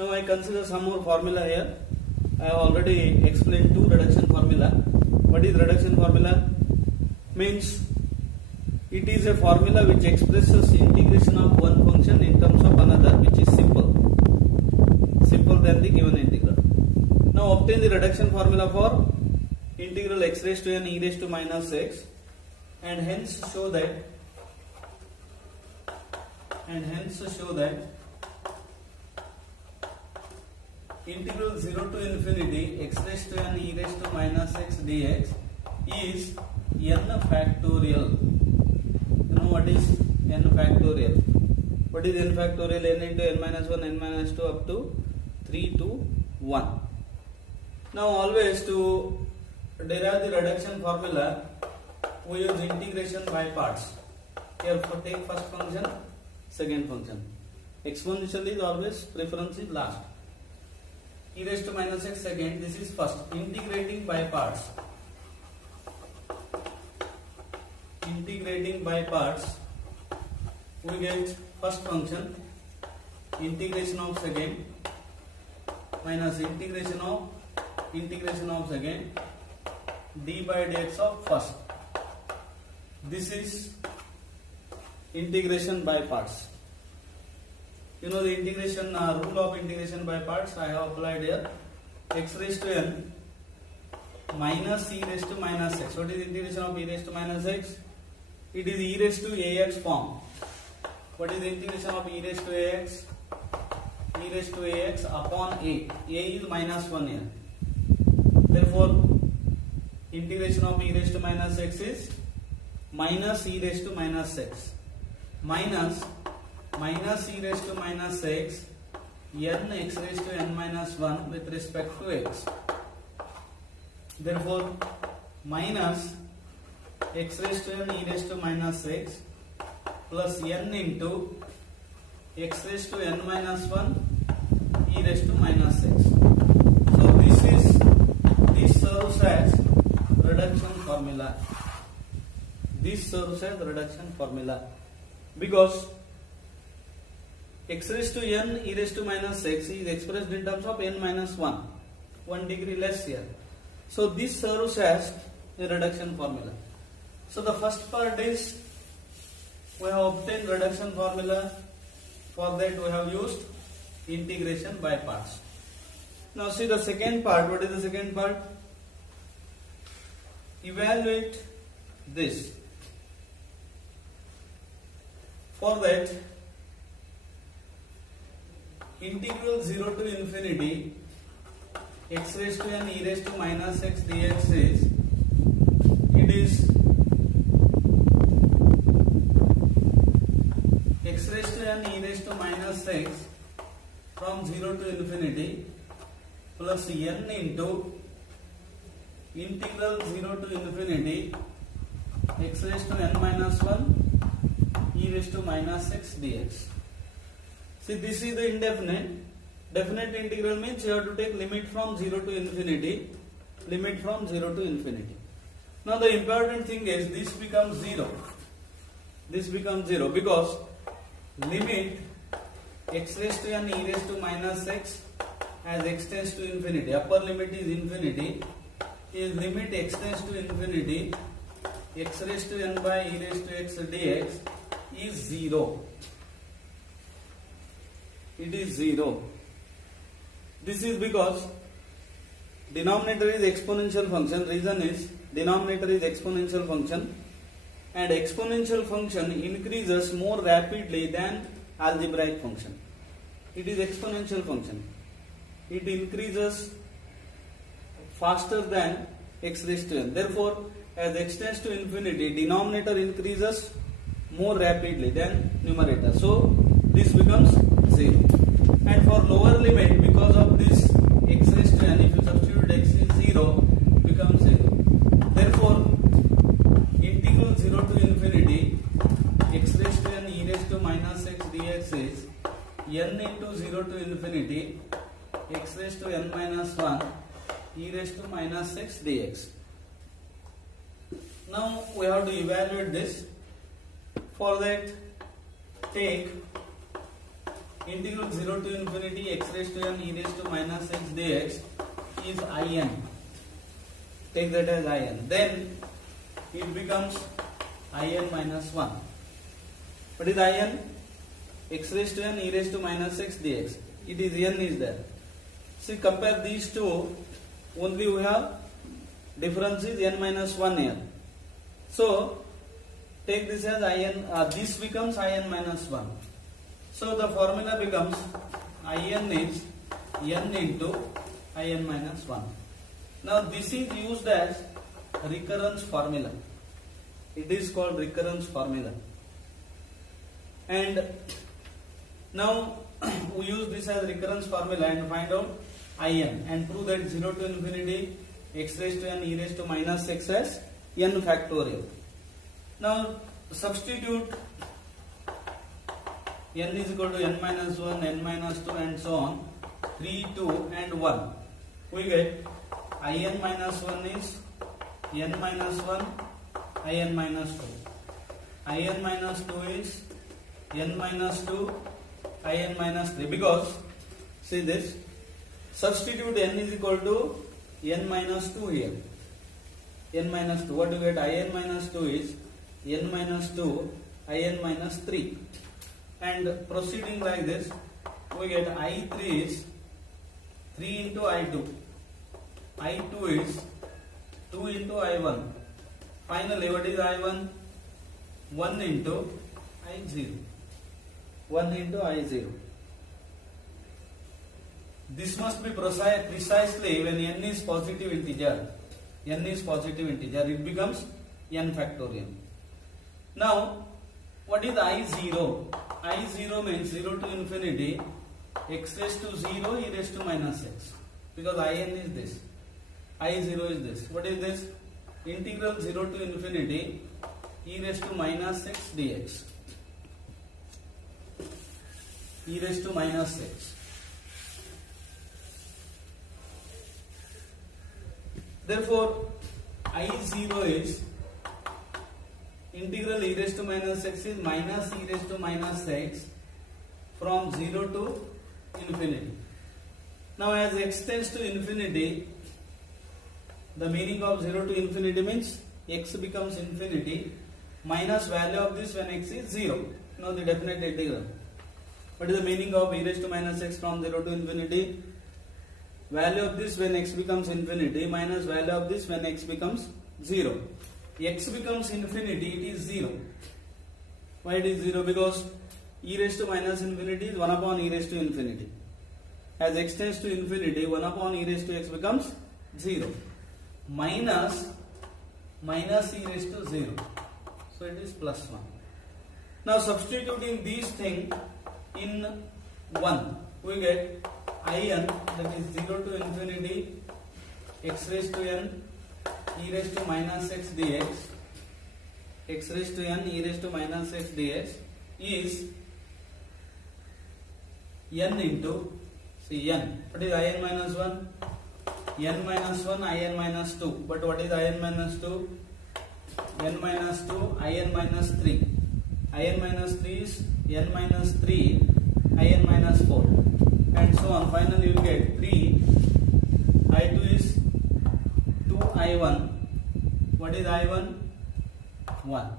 Now I consider some more formula here. I have already explained two reduction formula. What is reduction formula? Means it is a formula which expresses integration of one function in terms of another, which is simple than the given integral. Now obtain the reduction formula for integral x raised to n e raised to minus x, and hence show that integral 0 to infinity x raised to n e raised to minus x dx is n factorial. You know what is n factorial? What is n factorial? N into n minus 1, n minus 2 up to 3 to 1. Now always to derive the reduction formula, we use integration by parts. Here take first function, second function. Exponential is always preference is last. E raised to minus x second, this is first. Integrating by parts. Integrating by parts, we get first function, integration of second, minus integration of second, d by dx of first. This is integration by parts. You know the integration rule of integration by parts I have applied here. X raised to n minus e raised to minus x. What is integration of e raised to minus x? It is e raised to ax form. What is the integration of e raised to ax? E raised to ax upon a. A is minus 1 here. Therefore, integration of e raised to minus x is minus e raised to minus x minus e raised to minus x n x raised to n minus 1 with respect to x. Therefore, minus x raised to n e raised to minus x plus n into x raised to n minus 1 e raised to minus x. So this serves as reduction formula. This serves as reduction formula because x raised to n e raised to minus x is expressed in terms of n minus 1 degree less here. So this serves as a reduction formula. So the first part is we have obtained reduction formula. For that we have used integration by parts. Now see the second part. What is the second part? Evaluate this. For that, integral 0 to infinity x raised to n e raised to minus x dx is x raised to n e raised to minus x from 0 to infinity plus n into integral 0 to infinity x raised to n minus 1 e raised to minus x dx. See, this is the indefinite. Definite integral means you have to take limit from 0 to infinity. Limit from 0 to infinity. Now the important thing is this becomes 0. This becomes 0 because limit x raised to n e raised to minus x as x tends to infinity. Upper limit is infinity. Is limit x tends to infinity x raised to n by e raised to x dx is 0. It is 0. This is because denominator is exponential function. Reason is denominator is exponential function and exponential function increases more rapidly than algebraic function. It is exponential function. It increases faster than x raised to n. Therefore, as x tends to infinity, denominator increases more rapidly than numerator. So, this becomes 0. And for lower limit, because of this x raised to n, if you substitute x is 0, becomes 0. Therefore, integral 0 to infinity x raised to n e raised to minus x dx is n into 0 to infinity x raised to n minus 1 e raised to minus x dx. Now we have to evaluate this. For that, take integral 0 to infinity x raised to n e raised to minus x dx is in. Take that as in. Then it becomes in minus 1. What is in? X raised to n e raised to minus x dx. It is n is there. See, compare these two. Only we have difference is n minus 1 here. So take this as in. This becomes in minus 1. So the formula becomes in is n into in minus 1. Now this is used as recurrence formula. It is called recurrence formula. And now we use this as recurrence formula and find out in and prove that 0 to infinity x raised to n e raised to minus x as n factorial. Now substitute n is equal to n minus 1, n minus 2 and so on, 3, 2 and 1. We get in minus 1 is n minus 1, in minus 2. In minus 2 is n minus 2, in minus 3. Because, see this, substitute n is equal to n minus 2 here. N minus 2. What do you get? In minus 2 is n minus 2, in minus 3. And proceeding like this, we get I3 is 3 into I2. I2 is 2 into I1. Finally, what is I1? 1 into I0. 1 into I0. This must be precisely when n is positive integer. N is positive integer. It becomes n factorial. Now, what is I0? I0 means 0 to infinity x raised to 0 e raised to minus x. Because in is this. I0 is this. What is this? Integral 0 to infinity e raised to minus x dx. E raised to minus x. Therefore, I0 is integral e raised to minus x is minus e raised to minus x from 0 to infinity. Now as x tends to infinity, the meaning of 0 to infinity means x becomes infinity minus value of this when x is 0. Now the definite integral. What is the meaning of e raised to minus x from 0 to infinity? Value of this when x becomes infinity minus value of this when x becomes 0. X becomes infinity, it is 0. Why it is 0? Because e raised to minus infinity is 1 upon e raised to infinity. As x tends to infinity, 1 upon e raised to x becomes 0. Minus e raised to 0. So it is plus 1. Now substituting these things in 1, we get in, that is 0 to infinity x raised to n e raised to minus x dx, x raised to n e raised to minus x dx is n into, see n, what is in minus 1? N minus 1, in minus 2. But what is in minus 2? N minus 2, in minus 3. In minus 3 is n minus 3, in minus 4. And so on. Finally, you will get 3. I2 is 2 I1. What is I1? 1.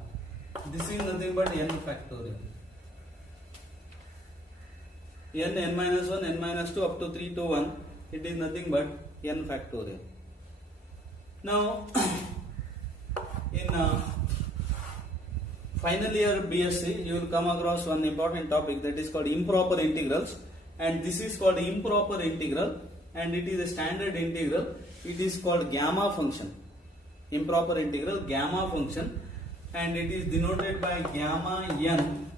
This is nothing but n factorial. N minus 1, n minus 2 up to 3 to 1. It is nothing but n factorial. Now, in final year BSc, you will come across one important topic that is called improper integrals, and this is called improper integral, and it is a standard integral. It is called gamma function. Improper integral, gamma function, and it is denoted by gamma n.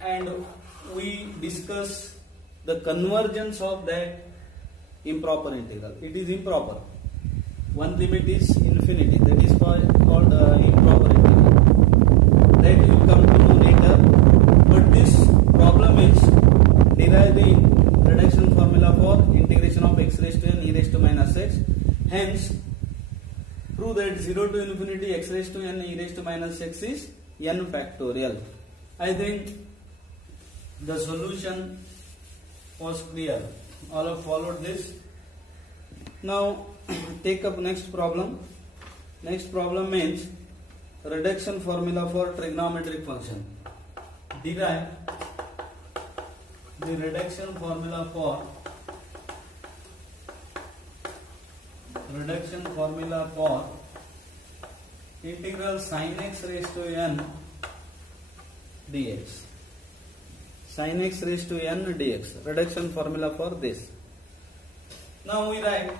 And we discuss the convergence of that improper integral. It is improper. One limit is infinity. That is called improper integral. That you will come to know later. But this problem is derive the reduction formula for integration of x raised to n e raised to minus x. Hence, prove that 0 to infinity x raised to n e raised to minus x is n factorial. I think the solution was clear. All have followed this. Now take up next problem. Next problem means reduction formula for trigonometric function. Derive the reduction formula for integral sin x raised to n dx. Sin x raised to n dx. Reduction formula for this. Now we write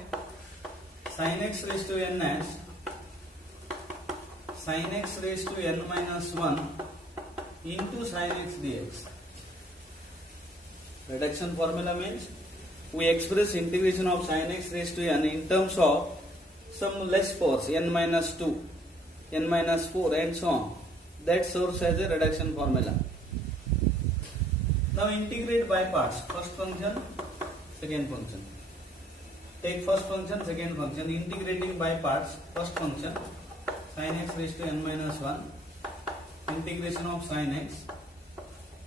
sin x raised to n as sin x raised to n minus 1 into sin x dx. Reduction formula means we express integration of sin x raised to n in terms of some less powers, n minus 2, n minus 4 and so on. That serves as a reduction formula. Now integrate by parts. First function, second function. Take first function, second function. Integrating by parts. First function sin x raised to n minus 1. Integration of sin x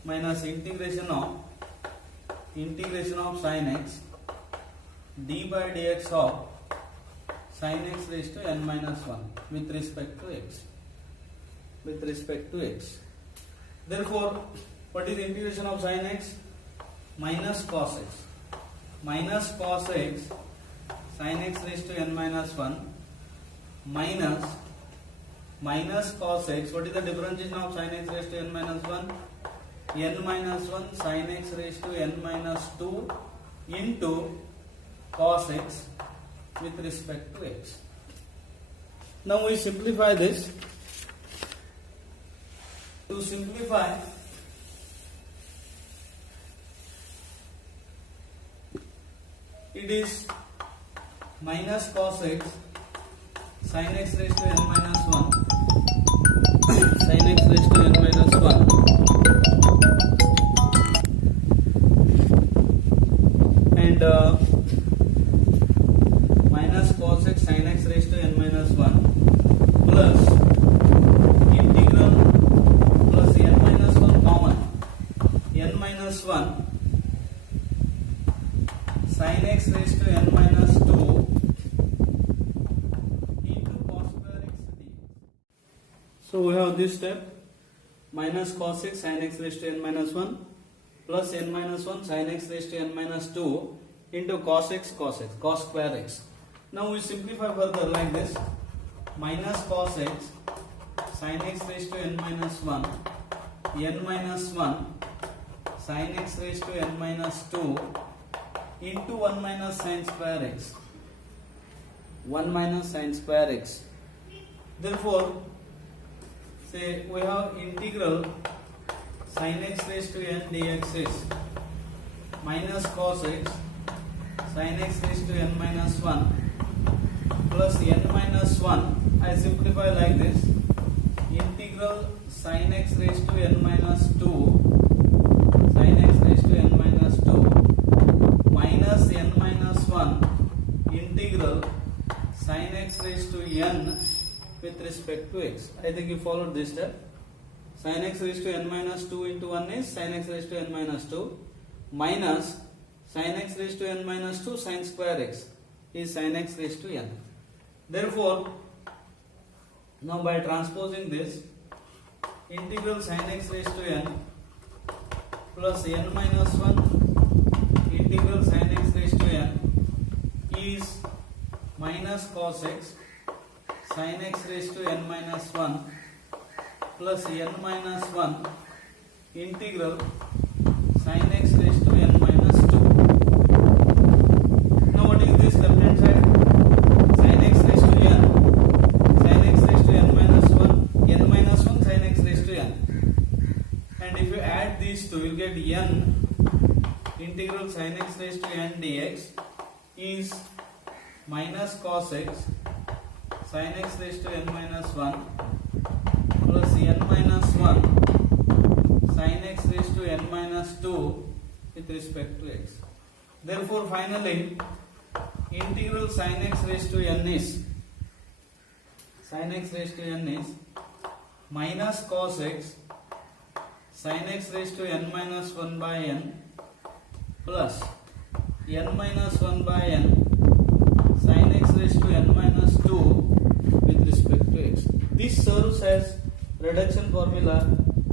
minus integration of sin x d by dx of sin x raised to n minus 1 with respect to x. Therefore, what is integration of sin x? Minus cos x. Minus cos x sin x raised to n minus 1 minus cos x. What is the differentiation of sin x raised to n minus 1? N minus 1 sin x raised to n minus 2 into cos x with respect to x. Now we simplify this. To simplify, it is minus cos x sin x raised to n minus 1 sin x raised to n minus 1 and minus cos x sin x raised to n minus 1 plus integral plus n minus 1 common n minus 1 sin x raised to n minus 2 into cos square x dx. So we have this step, minus cos x sin x raised to n minus 1 plus n minus 1 sin x raised to n minus 2 into cos square x. Now we simplify further like this, minus cos x sin x raised to n minus 1 n minus 1 sin x raised to n minus 2 into 1 minus sin square x. 1 minus sin square x. Therefore, say we have integral sin x raised to n dx is minus cos x sin x raised to n minus 1 plus n minus 1. I simplify like this, integral sin x raised to n minus 2 sin x raised to n minus 2 minus n minus 1 integral sin x raised to n with respect to x. I think you followed this step. Sin x raised to n minus 2 into 1 is sin x raised to n minus 2 minus sin x raised to n minus 2 sin square x is sin x raised to n. Therefore, now by transposing this, integral sin x raised to n plus n minus 1 integral sin x raised to n is minus cos x sin x raised to n minus 1 plus n minus 1 integral sin x raised to n minus 2. Now what is this left hand side? Sin x raised to n, sin x raised to n minus 1, n minus 1 sin x raised to n. And if you add these two, you get n integral sin x raised to n dx is minus cos x sin x raised to n minus 1 plus n minus 1 sin x raised to n minus 2 with respect to x. Therefore, finally, integral sin x raised to n is minus cos x sin x raised to n minus 1 by n plus n minus 1 by n sin x raised to n minus 2 with respect to x. This serves as reduction formula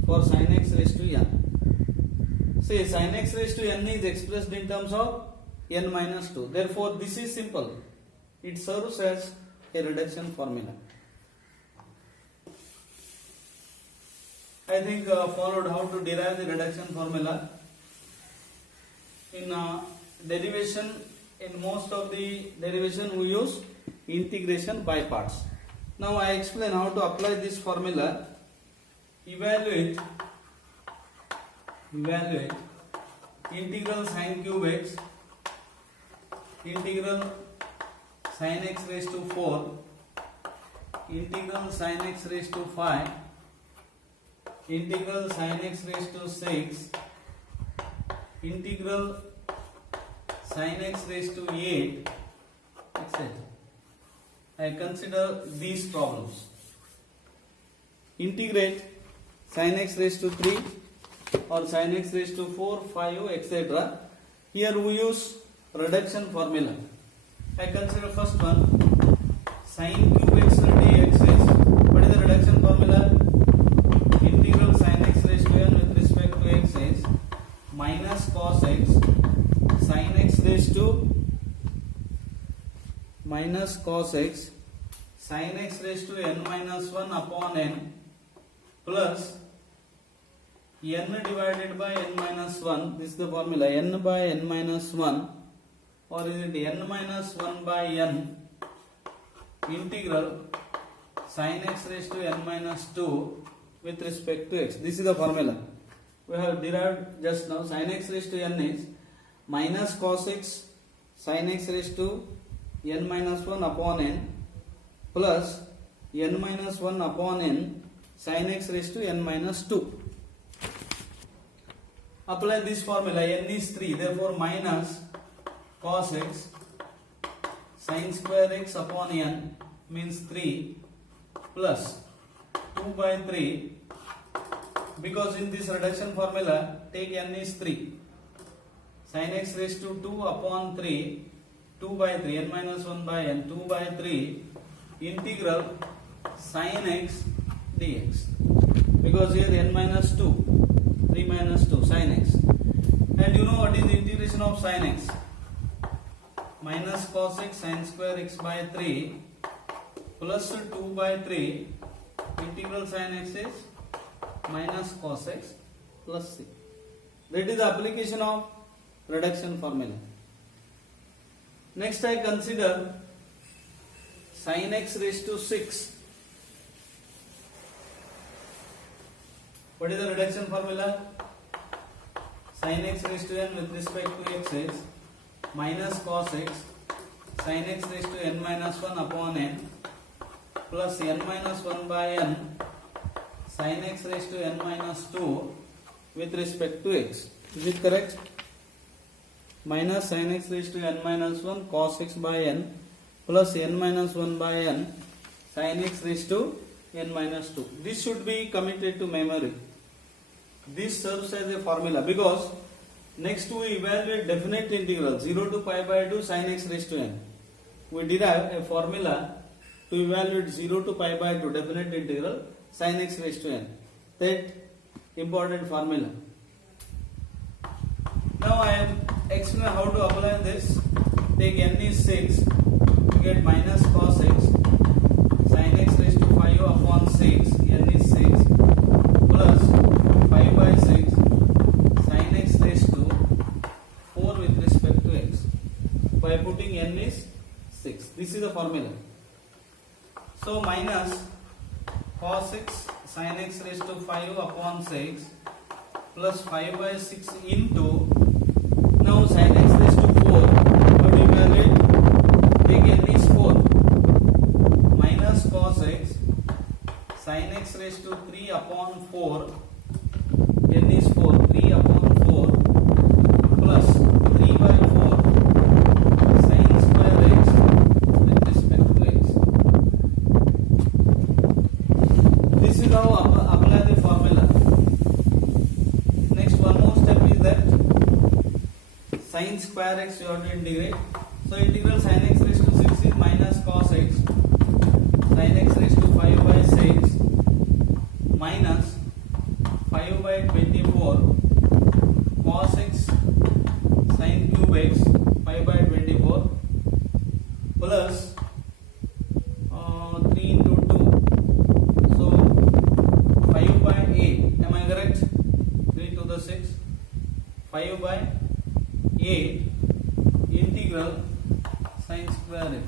for sin x raised to n. See, sin x raised to n is expressed in terms of n minus 2. Therefore, this is simple. It serves as a reduction formula. I think followed how to derive the reduction formula. In derivation, in most of the derivation we use integration by parts. Now I explain how to apply this formula. Evaluate integral sin cube x, integral sin x raised to 4, integral sin x raised to 5, integral sin x raised to 6, integral sin x raised to 8, etc. I consider these problems. Integrate sin x raised to 3 or sin x raised to 4, 5, etc. Here we use reduction formula. I consider first one, sin cube x dx is, what is the reduction formula? Integral sin x raised to n with respect to x is minus cos x sin x raised to minus cos x sin x raised to n minus 1 upon n plus n divided by n minus 1. This is the formula, n by n minus 1, or is it n minus 1 by n integral sin x raised to n minus 2 with respect to x. This is the formula we have derived just now. Sin x raised to n is minus cos x sin x raised to n minus 1 upon n plus n minus 1 upon n sin x raised to n minus 2. Apply this formula. N is 3, therefore minus cos x sin square x upon n means 3 plus 2 by 3, because in this reduction formula take n is 3, sin x raised to 2 upon 3, 2 by 3, n minus 1 by n, 2 by 3 integral sin x dx, because here n minus 2, 3 minus 2 sin x, and you know what is the integration of sin x? Minus cos x sin square x by 3 plus 2 by 3 integral sin x is minus cos x plus c. That is the application of reduction formula. Next I consider sin x raised to 6. What is the reduction formula? Sin x raised to n with respect to x is minus cos x sin x raised to n minus 1 upon n plus n minus 1 by n sin x raised to n minus 2 with respect to x. Is it correct? Minus sin x raised to n minus 1 cos x by n plus n minus 1 by n sin x raised to n minus 2. This should be committed to memory. This serves as a formula, because next we evaluate definite integral 0 to pi by 2 sin x raised to n. We derive a formula to evaluate 0 to pi by 2 definite integral sin x raised to n. That important formula. Now I am explaining how to apply this. Take n is 6, we get minus cos x sin x raised to 5 upon 6, n is 6 plus 5 by 6 sin x raised to 4 with respect to x. By putting n is 6. This is the formula. So minus cos x sin x raised to 5 upon 6 plus 5 by 6 into, now sin x raised to 4, what do you evaluate? Take n is 4 minus cos x sin x raised to 3 upon 4, n is 4, 3 upon 4 plus 3 by 4 sin square x with respect to x. This is how apply the formula. sin square x you have to integrate. So integral sin x raised to 6 is minus cos x sin x raised to 5 by 6 minus 5 by 24 cos x sin cube x 5 by 24 plus 3 into 2, so 5 by 8, am I correct? 3 to the 6, 5 by 8 integral sin square x,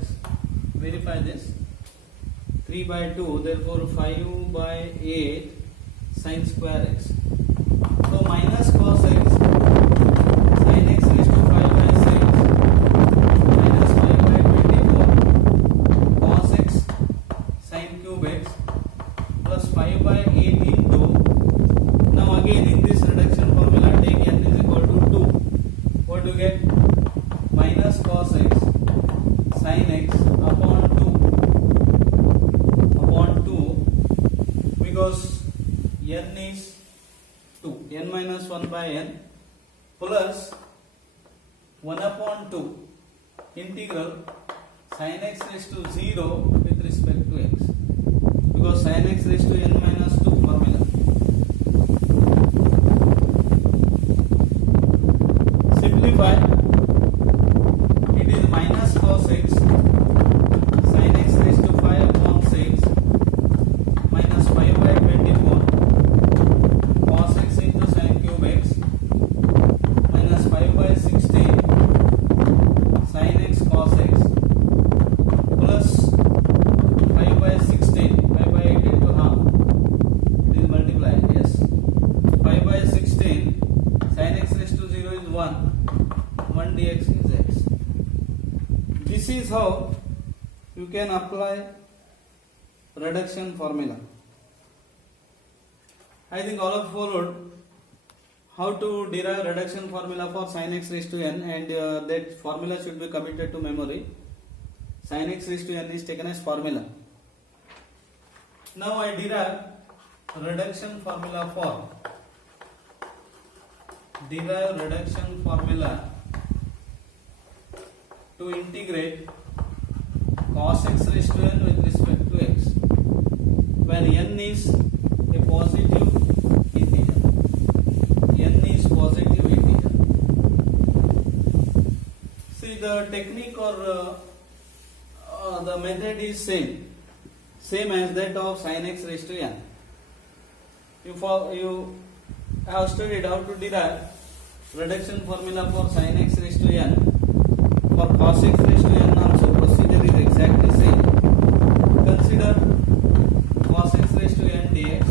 verify this, 3 by 2, therefore 5 by 8 sin square x, so minus cos x sin x raised to 5 by 6 minus 5 by 24 cos x sin cube x plus 5 by 8 into, now again in this reduction formula take n is equal to 2, what do you get? Minus cos x sin x upon 2 because n is 2, n minus 1 by n plus 1 upon 2 integral sin x raised to 0 with respect to x, because sin x raised to n minus 2 formula. Simplify, it is minus cos x sin x raised to 5 upon 6 minus 5 by 24 cos x into sin cube x minus 5 by 16 sin x cos x plus 5 by 16, 5 by 8 into half, it is multiplied, yes, 5 by 16 sin x raised to 0 is 1 dx is x. This is how you can apply reduction formula. I think all of you followed how to derive reduction formula for sin x raised to n, and that formula should be committed to memory. Sin x raised to n is taken as formula. Now I derive reduction formula for to integrate cos x raised to n with respect to x, where n is a positive integer. N is positive integer. See, the technique or the method is same as that of sin x raised to n. You have studied how to derive reduction formula for sin x raised to n. For cos x raised to n also procedure is exactly same. Consider cos x raised to n dx.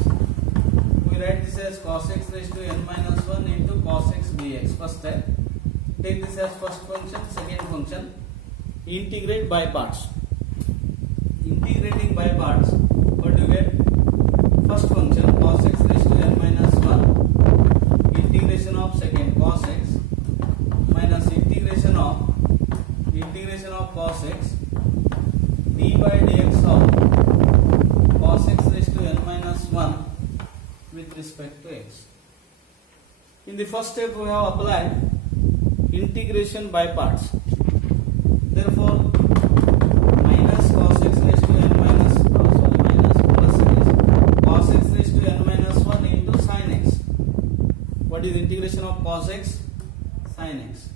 We write this as cos x raised to n minus 1 into cos x dx. First step. Take this as first function, second function. Integrate by parts. Integrating by parts, what do you get? First function cos x raised to n minus 1 integration of second cos x minus integration of cos x d by dx of cos x raised to n minus 1 with respect to x. In the first step we have applied integration by parts. Therefore minus cos x raised to n minus plus cos x raised to n minus 1 into sin x. What is integration of cos x? Sin x.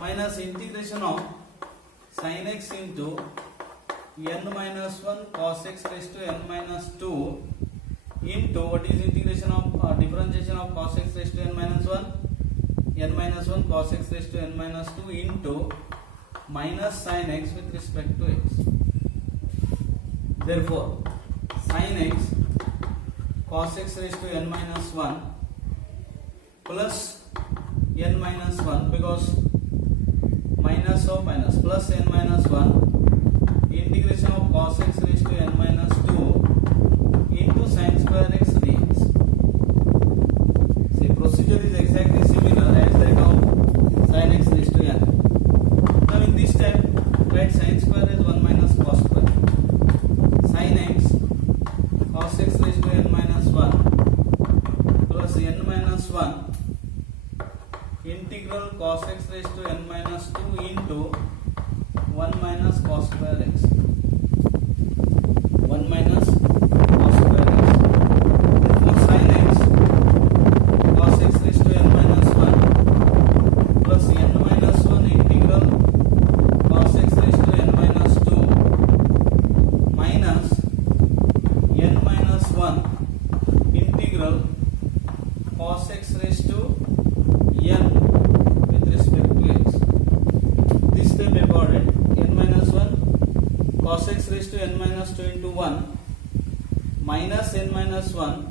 Minus integration of sin x into n minus 1 cos x raised to n minus 2 into what is integration of differentiation of cos x raised to n minus 1? N minus 1 cos x raised to n minus 2 into minus sin x with respect to x. Therefore sin x cos x raised to n minus 1 plus n minus 1, because minus of minus plus n minus 1 integration of cos x raised to n minus 2 into sin square x dx. See, procedure is exactly similar as that of sin x raised to n. Now in this step, write sin square as 1 minus cos square. Sin x cos x raised to n minus 1 plus n minus 1 integral integral cos x raised to n minus 2 into 1 minus cos square x. 1 minus cos square x. Therefore sin x cos x raised to n minus 1 plus n minus 1 integral cos x raised to n minus 2 minus n minus 1 integral cos x raised to n with respect to x. This term recorded n minus 1 cos x raised to n minus 2 into 1 minus n minus 1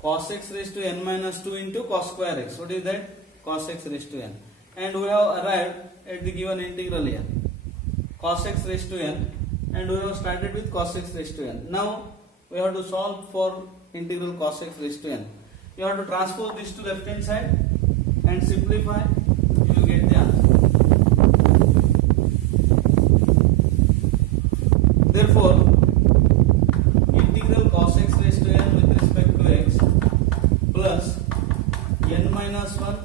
cos x raised to n minus 2 into cos square x. What is that? Cos x raised to n. And we have arrived at the given integral here, cos x raised to n, and we have started with cos x raised to n. Now we have to solve for integral cos x raised to n. You have to transpose this to left hand side and simplify. You will get the answer. Therefore, integral cos x raised to n with respect to x plus n minus 1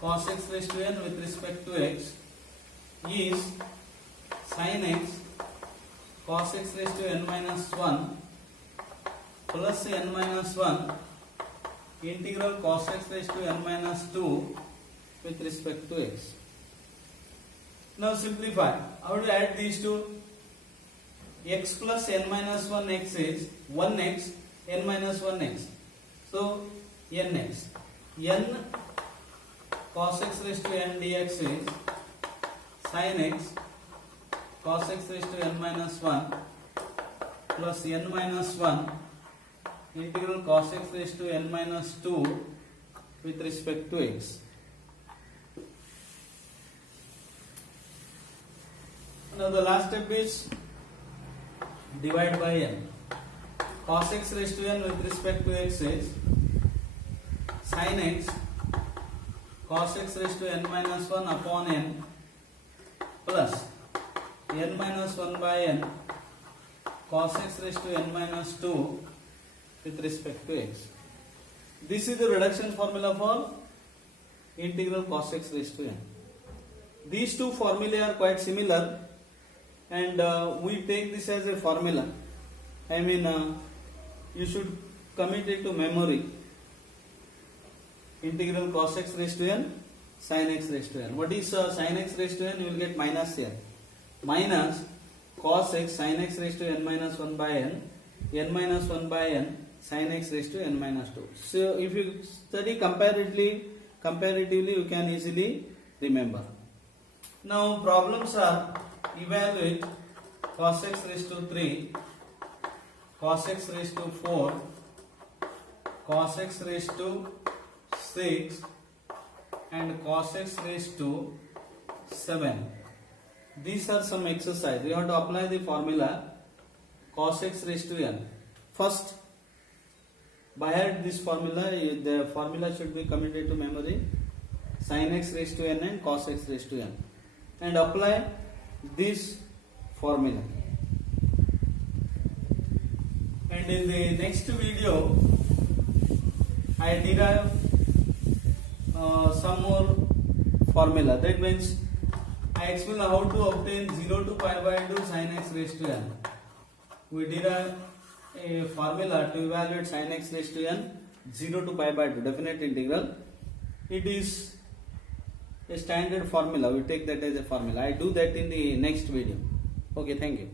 cos x raised to n with respect to x is sin x cos x raised to n minus 1 plus n minus 1 integral cos x raised to n minus 2 with respect to x. Now simplify. How to add these two? X plus n minus 1x is 1x n minus 1x. So nx. N cos x raised to n dx is sin x cos x raised to n minus 1 plus n minus 1 integral cos x raised to n minus 2 with respect to x. Now the last step is divide by n. Cos x raised to n with respect to x is sin x cos x raised to n minus 1 upon n plus n minus 1 by n cos x raised to n minus 2 with respect to x. This is the reduction formula for integral cos x raised to n. These two formulae are quite similar, and we take this as a formula. I mean, you should commit it to memory. Integral cos x raised to n, sin x raised to n. What is sin x raised to n? You will get minus here. Minus cos x sin x raised to n minus 1 by n minus 1 by n sin x raised to n minus 2. So if you study comparatively you can easily remember. Now problems are: evaluate cos x raised to 3, cos x raised to 4, cos x raised to 6 and cos x raised to 7. These are some exercise. We have to apply the formula cos x raised to n. First, by heart this formula, the formula should be committed to memory: sin x raised to n and cos x raised to n, and apply this formula. And in the next video I derive some more formula. That means I explain how to obtain 0 to pi by 2 sin x raised to n. We derive a formula to evaluate sin x raised to n 0 to pi by 2 definite integral. It is a standard formula. We take that as a formula. I do that in the next video. Okay, thank you.